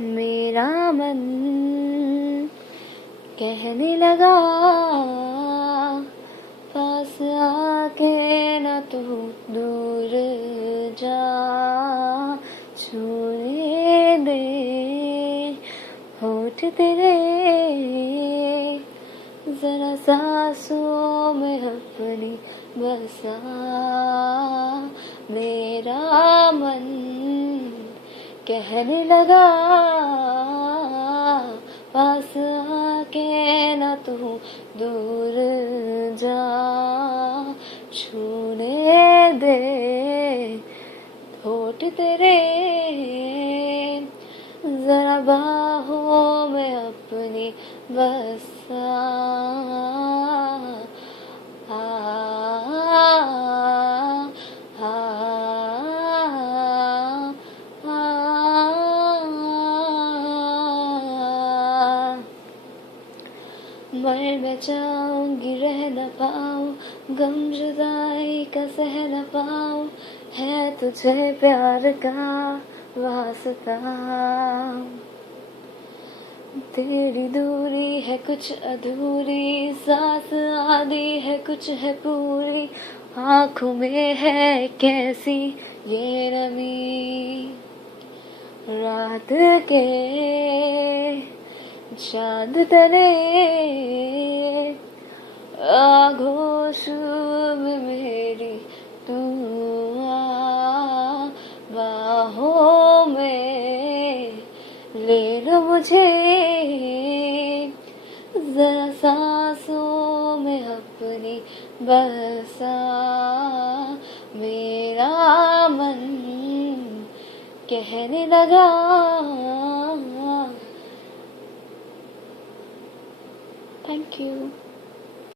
मेरा मन कहने लगा, पास आके न तू दूर जा, छूने दे होठ तेरे जरा सांसों में अपनी बसा। मेरा मन कहने लगा, पास आके न तू दूर जा, छूने दे होठ तेरे जरा बाहों में अपनी बसा। आ, आ, मर मैं जाऊंगी रह न पाऊं, गम जुदाई का सह न पाऊं, है तुझे प्यार का वास्ता। तेरी दूरी है कुछ अधूरी, सांस आधी है कुछ है पूरी, आँखों में है कैसी ये नमी। रात के चांद तले आगोश में मेरी तू आ, बाहों में ले लो मुझे, जरा सांसों में अपनी बसा। मेरा मन कहने लगा। Thank you.